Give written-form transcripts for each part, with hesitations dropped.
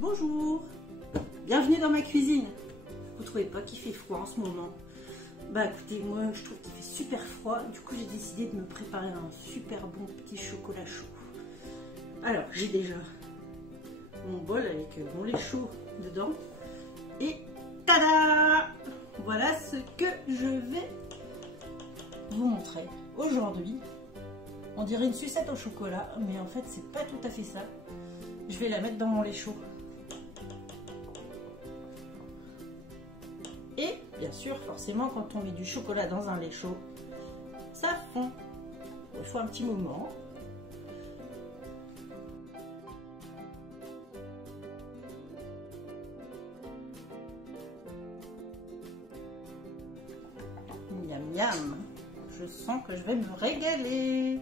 Bonjour, bienvenue dans ma cuisine. Vous trouvez pas qu'il fait froid en ce moment? Bah écoutez, moi je trouve qu'il fait super froid, du coup j'ai décidé de me préparer un super bon petit chocolat chaud. Alors j'ai déjà mon bol avec mon lait chaud dedans et tada! Voilà ce que je vais vous montrer aujourd'hui. On dirait une sucette au chocolat, mais en fait c'est pas tout à fait ça. Je vais la mettre dans mon lait chaud. Et bien sûr, forcément, quand on met du chocolat dans un lait chaud, ça fond. Il faut un petit moment. Miam miam. Je sens que je vais me régaler.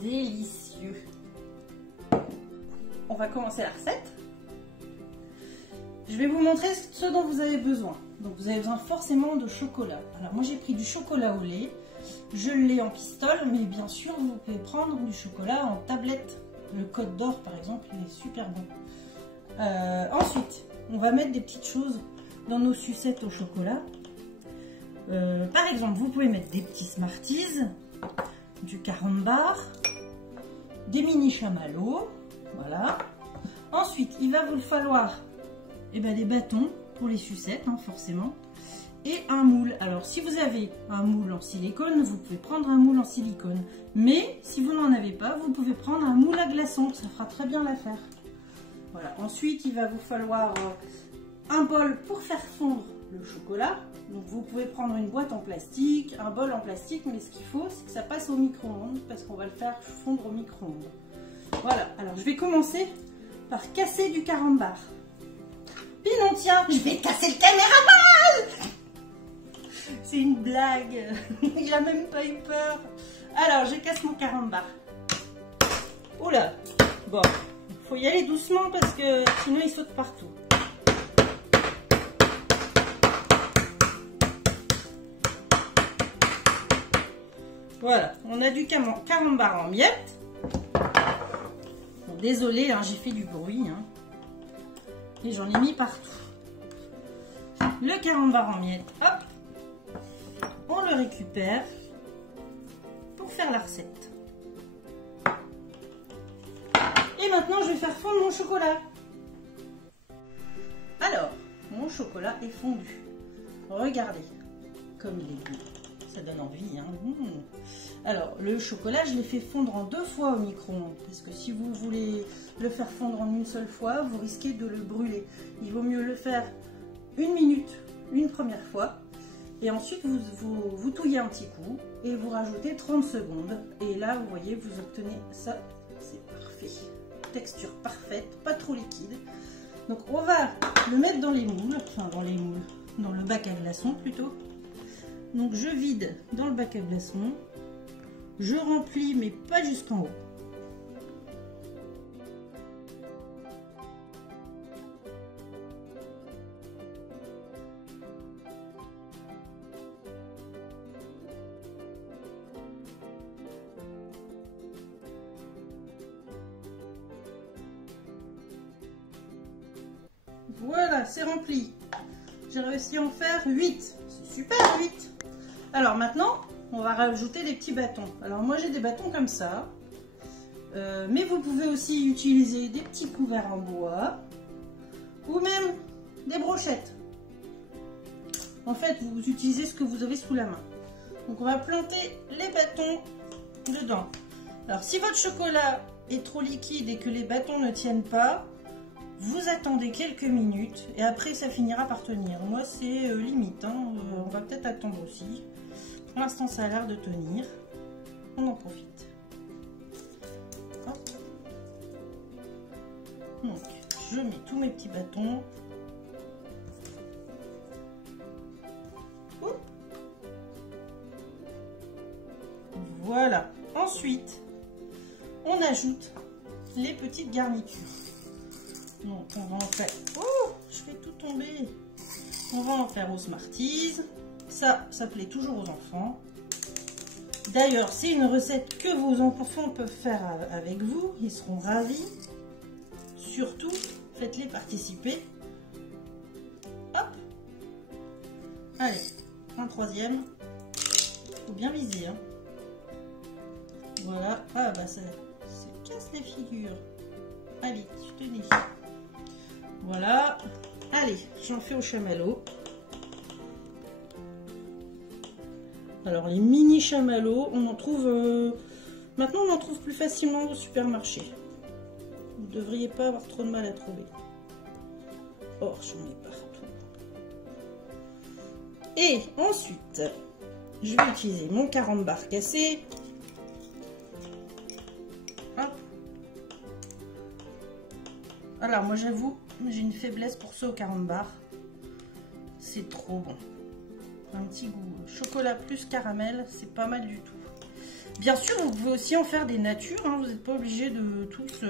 Délicieux. On va commencer la recette. Je vais vous montrer ce dont vous avez besoin. Donc vous avez besoin forcément de chocolat. Alors moi j'ai pris du chocolat au lait. Je l'ai en pistole, mais bien sûr vous pouvez prendre du chocolat en tablette. Le Côte d'Or par exemple, il est super bon. Ensuite, on va mettre des petites choses dans nos sucettes au chocolat. Par exemple, vous pouvez mettre des petits Smarties, du carambar, des mini chamallows, voilà. Ensuite, il va vous falloir des bâtons pour les sucettes, hein, forcément, et un moule. Alors, si vous avez un moule en silicone, vous pouvez prendre un moule en silicone. Mais si vous n'en avez pas, vous pouvez prendre un moule à glaçons, ça fera très bien l'affaire. Voilà. Ensuite, il va vous falloir un bol pour faire fondre le chocolat. Donc vous pouvez prendre une boîte en plastique, un bol en plastique, mais ce qu'il faut, c'est que ça passe au micro-ondes parce qu'on va le faire fondre au micro-ondes. Voilà, alors je vais commencer par casser du carambar. Puis non, tiens, je vais casser le caméraman! C'est une blague, il a même pas eu peur. Alors, je casse mon carambar. Oula, bon, il faut y aller doucement parce que sinon il saute partout. Voilà, on a du carambar en miettes. Bon, désolé, hein, j'ai fait du bruit. Hein. Et j'en ai mis partout. Le carambar en miettes, hop, on le récupère pour faire la recette. Et maintenant, je vais faire fondre mon chocolat. Alors, mon chocolat est fondu. Regardez comme il est beau. Ça donne envie. Hein. Alors, le chocolat, je l'ai fait fondre en 2 fois au micro-ondes. Parce que si vous voulez le faire fondre en une seule fois, vous risquez de le brûler. Il vaut mieux le faire 1 minute, une première fois. Et ensuite, vous touillez un petit coup et vous rajoutez 30 secondes. Et là, vous voyez, vous obtenez ça. C'est parfait. Texture parfaite, pas trop liquide. Donc, on va le mettre dans les moules. Enfin, dans le bac à glaçons plutôt. Donc je vide dans le bac à glaçons, je remplis mais pas jusqu'en haut. Voilà, c'est rempli. J'ai réussi à en faire 8. C'est super, 8. Alors maintenant, on va rajouter des petits bâtons. Alors moi j'ai des bâtons comme ça. Mais vous pouvez aussi utiliser des petits couverts en bois. Ou même des brochettes. En fait, vous utilisez ce que vous avez sous la main. Donc on va planter les bâtons dedans. Alors si votre chocolat est trop liquide et que les bâtons ne tiennent pas, vous attendez quelques minutes et après ça finira par tenir. Moi c'est limite, hein. On va peut-être attendre aussi. Pour l'instant ça a l'air de tenir. On en profite. Hop. Donc je mets tous mes petits bâtons. Ouh. Voilà. Ensuite on ajoute les petites garnitures. Donc on va en faire... Oh, je fais tout tomber. On va en faire aux Smarties. Ça plaît toujours aux enfants. D'ailleurs, c'est une recette que vos enfants peuvent faire avec vous. Ils seront ravis. Surtout, faites-les participer. Hop. Allez, un troisième. Faut bien viser. Hein. Voilà. Ah bah ça casse les figures. Allez, je te dis. Voilà. Allez, j'en fais au chamallow. Alors les mini chamallows, on en trouve maintenant on en trouve plus facilement au supermarché. Vous ne devriez pas avoir trop de mal à trouver. Oh, j'en ai partout. Et ensuite, je vais utiliser mon carambar cassé. Hop. Alors moi j'avoue, j'ai une faiblesse pour ce au carambar. C'est trop bon. Un petit goût chocolat plus caramel, c'est pas mal du tout. Bien sûr, vous pouvez aussi en faire des natures, hein, vous n'êtes pas obligé de tous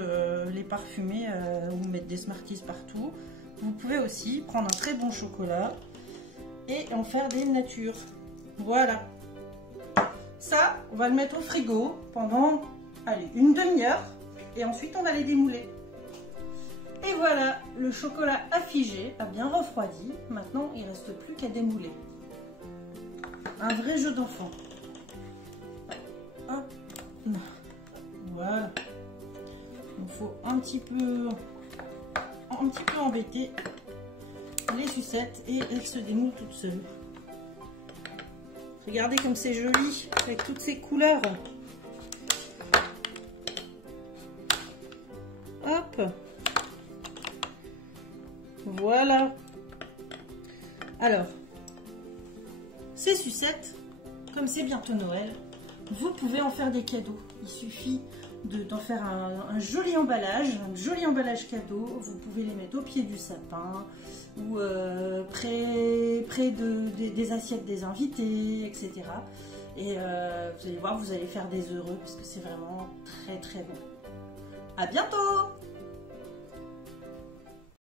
les parfumer ou mettre des Smarties partout. Vous pouvez aussi prendre un très bon chocolat et en faire des natures. Voilà. Ça, on va le mettre au frigo pendant, allez, une demi-heure et ensuite on va les démouler. Et voilà, le chocolat a figé, a bien refroidi. Maintenant, il ne reste plus qu'à démouler. Un vrai jeu d'enfant. Voilà. Il faut un petit peu embêter les sucettes et elles se démoulent toutes seules. Regardez comme c'est joli avec toutes ces couleurs. Hop. Voilà. Alors, ces sucettes, comme c'est bientôt Noël, vous pouvez en faire des cadeaux. Il suffit d'en faire un joli emballage cadeau. Vous pouvez les mettre au pied du sapin ou près des assiettes des invités, etc. Et vous allez voir, vous allez faire des heureux parce que c'est vraiment très très bon. À bientôt!